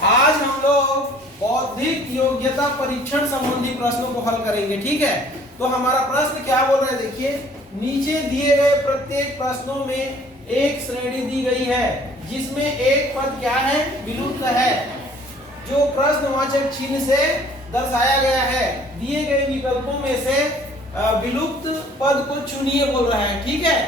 आज हम लोग बौद्धिक योग्यता परीक्षण संबंधी प्रश्नों को हल करेंगे। ठीक है, तो हमारा प्रश्न क्या बोल रहा है, देखिए नीचे दिए गए प्रत्येक प्रश्नों में एक श्रेणी दी गई है जिसमें एक पद क्या है, विलुप्त है, जो प्रश्नवाचक चिन्ह से दर्शाया गया है। दिए गए विकल्पों में से विलुप्त पद को चुनिए बोल रहा है। ठीक है,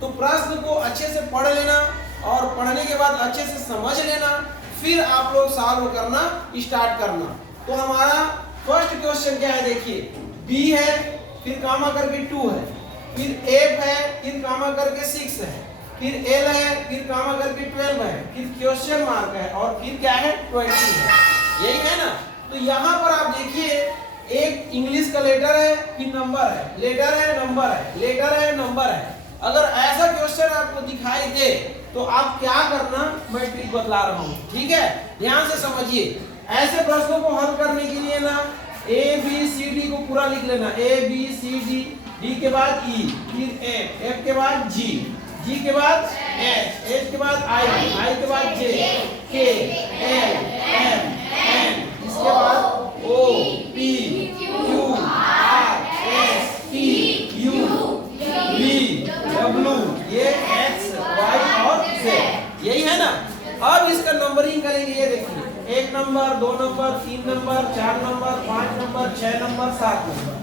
तो प्रश्न को अच्छे से पढ़ लेना और पढ़ने के बाद अच्छे से समझ लेना, फिर आप लोग सॉल्व करना स्टार्ट करना। तो हमारा फर्स्ट क्वेश्चन क्या है, देखिए बी है, फिर कामा करके 2 है, फिर एफ है, फिर कामा करके 6 है, फिर एल है, फिर कामा करके 12 है, फिर क्वेश्चन मार्क है और फिर क्या है 20 है। यही है ना। तो यहाँ पर आप देखिए एक इंग्लिश का लेटर है, फिर नंबर है, लेटर है, नंबर है, लेटर है, नंबर है। अगर ऐसा क्वेश्चन आपको दिखाई दे तो आप क्या करना, मैं ट्रिक बतला रहा हूँ। ठीक है, ध्यान से समझिए। ऐसे प्रश्नों को हल करने के लिए ना ए बी सी डी को पूरा लिख लेना, A B C D, D के बाद ई, फिर एफ, एफ के बाद जी, जी के बाद एच, एच के बाद आई, आई के बाद जे, के, एल, एम, एन, इसके बाद O, P, Q, R, S, T, U, V, W, ये एक्स, वाई और जेड। यही है ना। अब इसका नंबरिंग करेंगे। ये देखिए 1 number, 2 number, 3 number, 4 number, 5 number, 6 number, 7 number,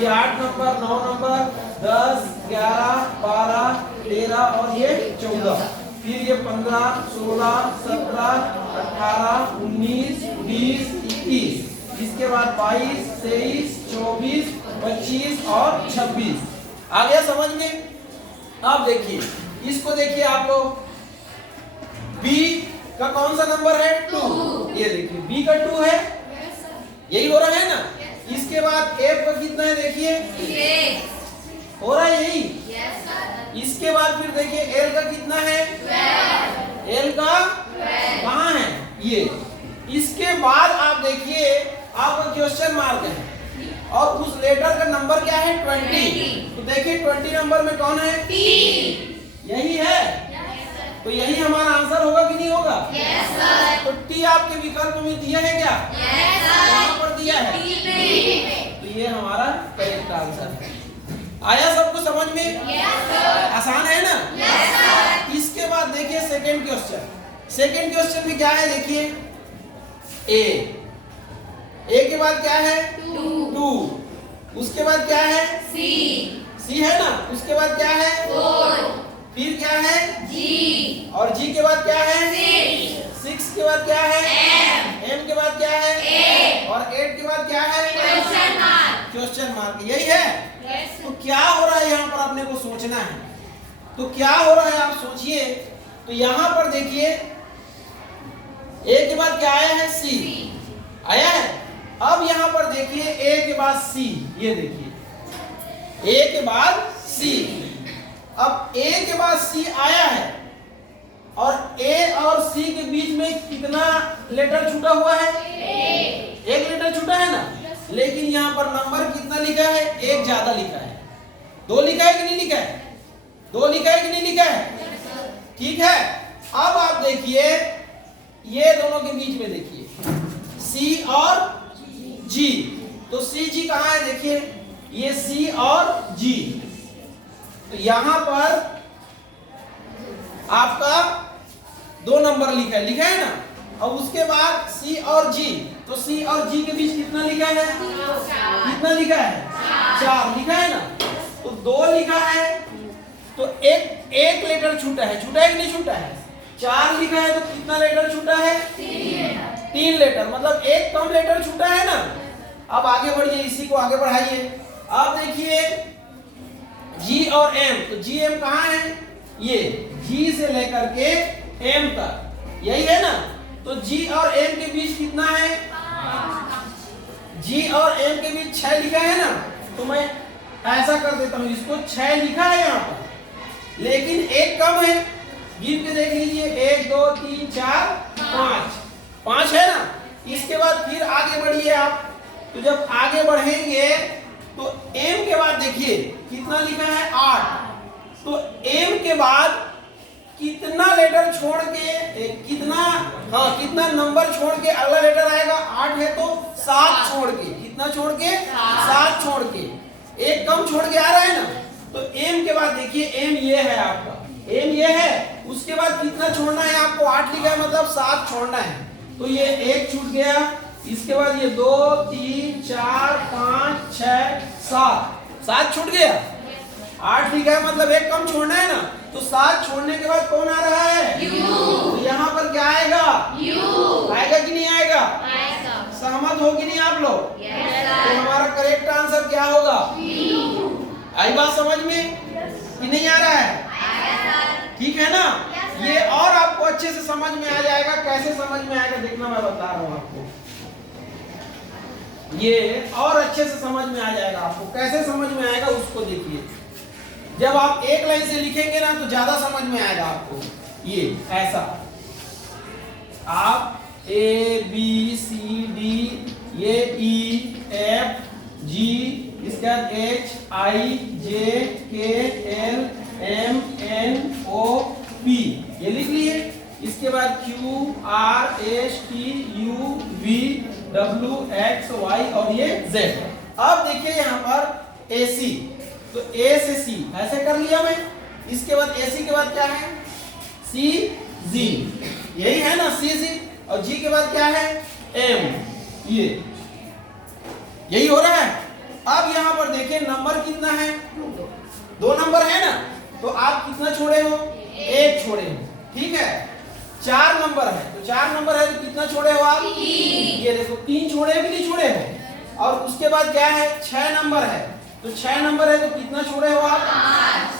ये 8 नंबर, 9 नंबर, 10, 11, 12, 13 और ये 14, फिर ये 15, 16, 17, 18, 19, 20, 21, इसके बाद 22, 23, 24, 25 और 26। आ गया समझ में। अब देखिए इसको, देखिए आप लोग बी का कौन सा नंबर है, 2। ये देखिए बी का 2 है, यही हो रहा है ना। इसके बाद एफ का कितना है, देखिए हो रहा है यही। इसके बाद फिर देखिए एल का कितना है, एल का कहाँ है, ये। इसके बाद आप देखिए आपका क्वेश्चन मार्क है और उस लेटर का नंबर क्या है, 20। तो देखिए 20 नंबर में कौन है, टी। यही है। तो यही हमारा आंसर होगा कि नहीं होगा? Yes sir. तो टी आपके विकल्प में दिया है क्या? Yes sir. कहां पर दिया है? तो ये हमारा करेक्ट आंसर है। आया सबको समझ में? Yes sir. आसान है ना? Yes sir. इसके बाद देखिए सेकंड क्वेश्चन। सेकंड क्वेश्चन में क्या है, देखिए ए के बाद क्या है, 2। उसके बाद क्या है, सी है ना। उसके बाद क्या है, 4, फिर क्या है, जी, और जी के बाद क्या है, 6 के बाद क्या है, एम के बाद क्या है, ए, और 8 के बाद क्या है, क्वेश्चन मार्क। यही है। तो क्या हो रहा है यहाँ पर, आपने को सोचना है। तो क्या हो रहा है आप सोचिए। तो यहाँ पर देखिए ए के बाद क्या आया है, सी आया है। अब यहाँ पर देखिए ए के बाद सी, ये देखिए ए के बाद सी। अब ए के बाद सी आया है और ए और सी के बीच में कितना लेटर छूटा हुआ है, एक लेटर छूटा है ना। लेकिन यहाँ पर नंबर कितना लिखा है, एक ज्यादा लिखा है। 2 लिखा है कि नहीं लिखा है, 2 लिखा है कि नहीं लिखा है। ठीक है। अब आप देखिए ये दोनों के बीच में देखिए सी और जी। तो सी जी कहाँ है, देखिए ये सी और जी। तो यहां पर आपका 2 नंबर लिखा है ना। और उसके बाद सी और जी, तो सी और जी के बीच कितना लिखा है, कितना लिखा है, 4 लिखा है ना। तो 2 लिखा है तो एक लेटर छूटा है कि नहीं छूटा है। 4 लिखा है तो कितना लेटर छूटा है, 3 लेटर, मतलब एक कम लेटर छूटा है ना। अब आगे बढ़िए, इसी को आगे बढ़ाइए। अब देखिए जी और एम, तो जी एम कहाँ है, ये जी से लेकर के एम तक, यही है ना। तो जी और एम के बीच कितना है, जी और एम के बीच 6 लिखा है ना। तो मैं ऐसा कर देता हूं, इसको 6 लिखा है यहाँ पर, लेकिन एक कम है। गिन के देख लीजिए, 1 2 3 4 5 है ना। इसके बाद फिर आगे बढ़िए आप। तो जब आगे बढ़ेंगे तो एम के बाद देखिए कितना लिखा है, 8। तो एम के बाद कितना लेटर छोड़ के कितना नंबर छोड़ के अगला लेटर आएगा? 8 है तो 7 छोड़ के, कितना छोड़ के? 7 छोड़ के, एक कम छोड़ के आ रहा है ना। तो एम के बाद देखिए, एम ये है आपका, एम ये है, उसके बाद कितना छोड़ना है आपको? 8 लिखा है मतलब 7 छोड़ना है। तो ये 1 छूट गया, इसके बाद ये 2 3 4 5 6 7 छूट गया। 8 लिखा है मतलब एक कम छोड़ना है ना। तो 7 छोड़ने के बाद कौन आ रहा है? यू। तो यहाँ पर क्या आएगा? यू। आएगा कि नहीं आएगा? आएगा। सहमत हो कि नहीं आप लोग? तो हमारा करेक्ट आंसर क्या होगा? यू। आई बात समझ में कि नहीं आ रहा है? ठीक है ना? ये और आपको अच्छे से समझ में आ जाएगा। कैसे समझ में आएगा देखना, मैं बता रहा हूँ आपको। ये और अच्छे से समझ में आ जाएगा आपको। कैसे समझ में आएगा उसको देखिए। जब आप एक लाइन से लिखेंगे ना तो ज्यादा समझ में आएगा आपको। ये ऐसा आप A B C D, ये E F G, इसके बाद H I J K L M N O P, ये लिख लिए। इसके बाद Q R S T U V W X Y और ये Z। अब देखिए यहाँ पर AC, तो A से C ऐसे कर लिया मैं। इसके बाद AC के बाद क्या है? C G, यही है ना C G, और G के बाद क्या है? M, ये यही हो रहा है। अब यहाँ पर देखिए नंबर कितना है? 2 नंबर है ना। तो आप कितना छोड़े हो? 1 छोड़े हो, ठीक है। 4 नंबर है, तो 4 नंबर है तो कितना छोड़े हो आप? 3। ये देखो 3 छोड़े हो कि नहीं छोड़े हो? और उसके बाद क्या है? 6 नंबर है, तो 6 नंबर है तो कितना छोड़े हो आप?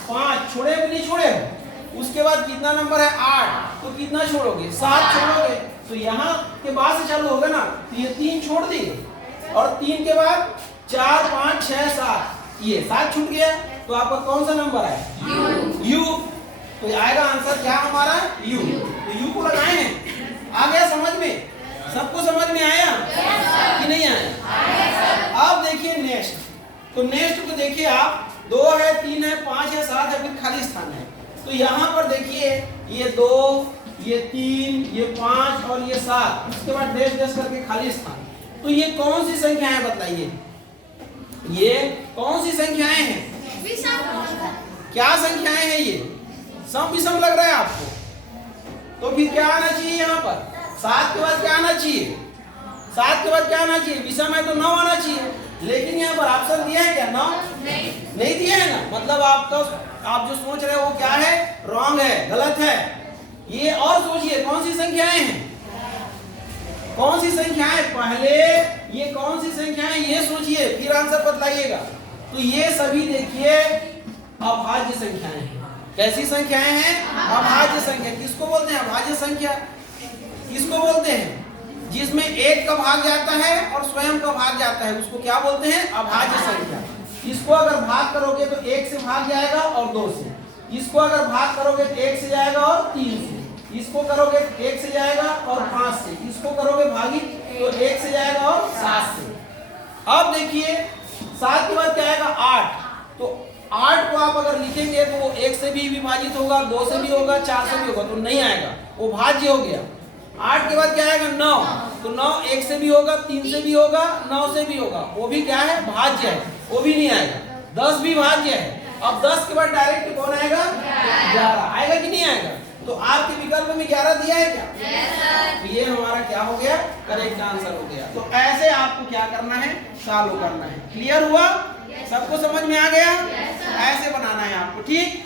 5 छोड़े हो कि नहीं छोड़े हो? उसके बाद कितना नंबर है? 8, तो कितना छोड़ोगे? 7 छोड़ोगे। तो यहाँ के बाद से चालू होगा ना, तो ये 3 छोड़ दिए, और 3 के बाद 4 5 6 7, ये 7 छूट गया। तो आपका कौन सा नंबर है? यू। तो आएगा आंसर क्या हमारा? यू। तो यू को लगाए हैं। आ गया समझ में? सबको समझ में आया कि नहीं आया? अब देखिए नेक्स्ट, तो नेक्स्ट को देखिए आप, 2 है 3 है 5 है 7 है, फिर खाली स्थान है। तो यहाँ पर देखिए ये 2 ये 3 ये 5 और ये 7, उसके बाद डैश डैश करके खाली स्थान। तो ये कौन सी संख्या है बताइए? ये कौन सी संख्याएं हैं? क्या संख्याएं हैं ये? सम विषम लग रहा है आपको? तो फिर क्या आना चाहिए यहाँ पर? 7 के बाद क्या आना चाहिए? 7 के बाद क्या आना चाहिए? विषम है तो 9 आना चाहिए। लेकिन यहाँ पर ऑप्शन दिया है क्या? 9 नहीं दिया है ना। मतलब आप जो सोच रहे हो वो क्या है? रॉन्ग है, गलत है। ये और सोचिए कौन सी संख्याएं हैं? कौन सी संख्याएं? पहले ये कौन सी संख्याएं ये सोचिए, फिर आंसर बतलाइएगा। तो ये सभी देखिए अभाज्य संख्याएं हैं। कैसी संख्याएं हैं? अभाज्य संख्या। किसको बोलते हैं अभाज्य संख्या? किसको बोलते हैं? जिसमें 1 का भाग जाता है और स्वयं का भाग जाता है, उसको क्या बोलते हैं? अभाज्य संख्या। इसको अगर भाग करोगे तो 1 से भाग जाएगा और 2 से। इसको अगर भाग करोगे तो 1 से जाएगा और 3 से। इसको करोगे 1 से जाएगा और 5 से। इसको करोगे भागी तो 1 से जाएगा और 7 से। अब देखिए 7 के बाद क्या आएगा? 8। तो 8 को आप अगर लिखेंगे तो वो 1 से भी विभाजित होगा, 2 से भी होगा, 4 से भी होगा, तो नहीं आएगा, वो भाज्य हो गया। 8 के बाद क्या आएगा? 9। तो 9 1 से भी होगा, 3 से भी होगा, 9 से भी होगा, वो भी क्या है? भाज्य है, वो भी नहीं आएगा। 10 भी भाज्य है। अब 10 के बाद डायरेक्ट कौन आएगा? 11 आएगा कि नहीं आएगा? तो आपके विकल्प में 11 दिया है क्या? तो ये हमारा क्या हो गया? करेक्ट आंसर हो गया। तो ऐसे आपको क्या करना है? चालू करना है। क्लियर हुआ? सबको समझ में आ गया? ऐसे बनाना है आपको, ठीक।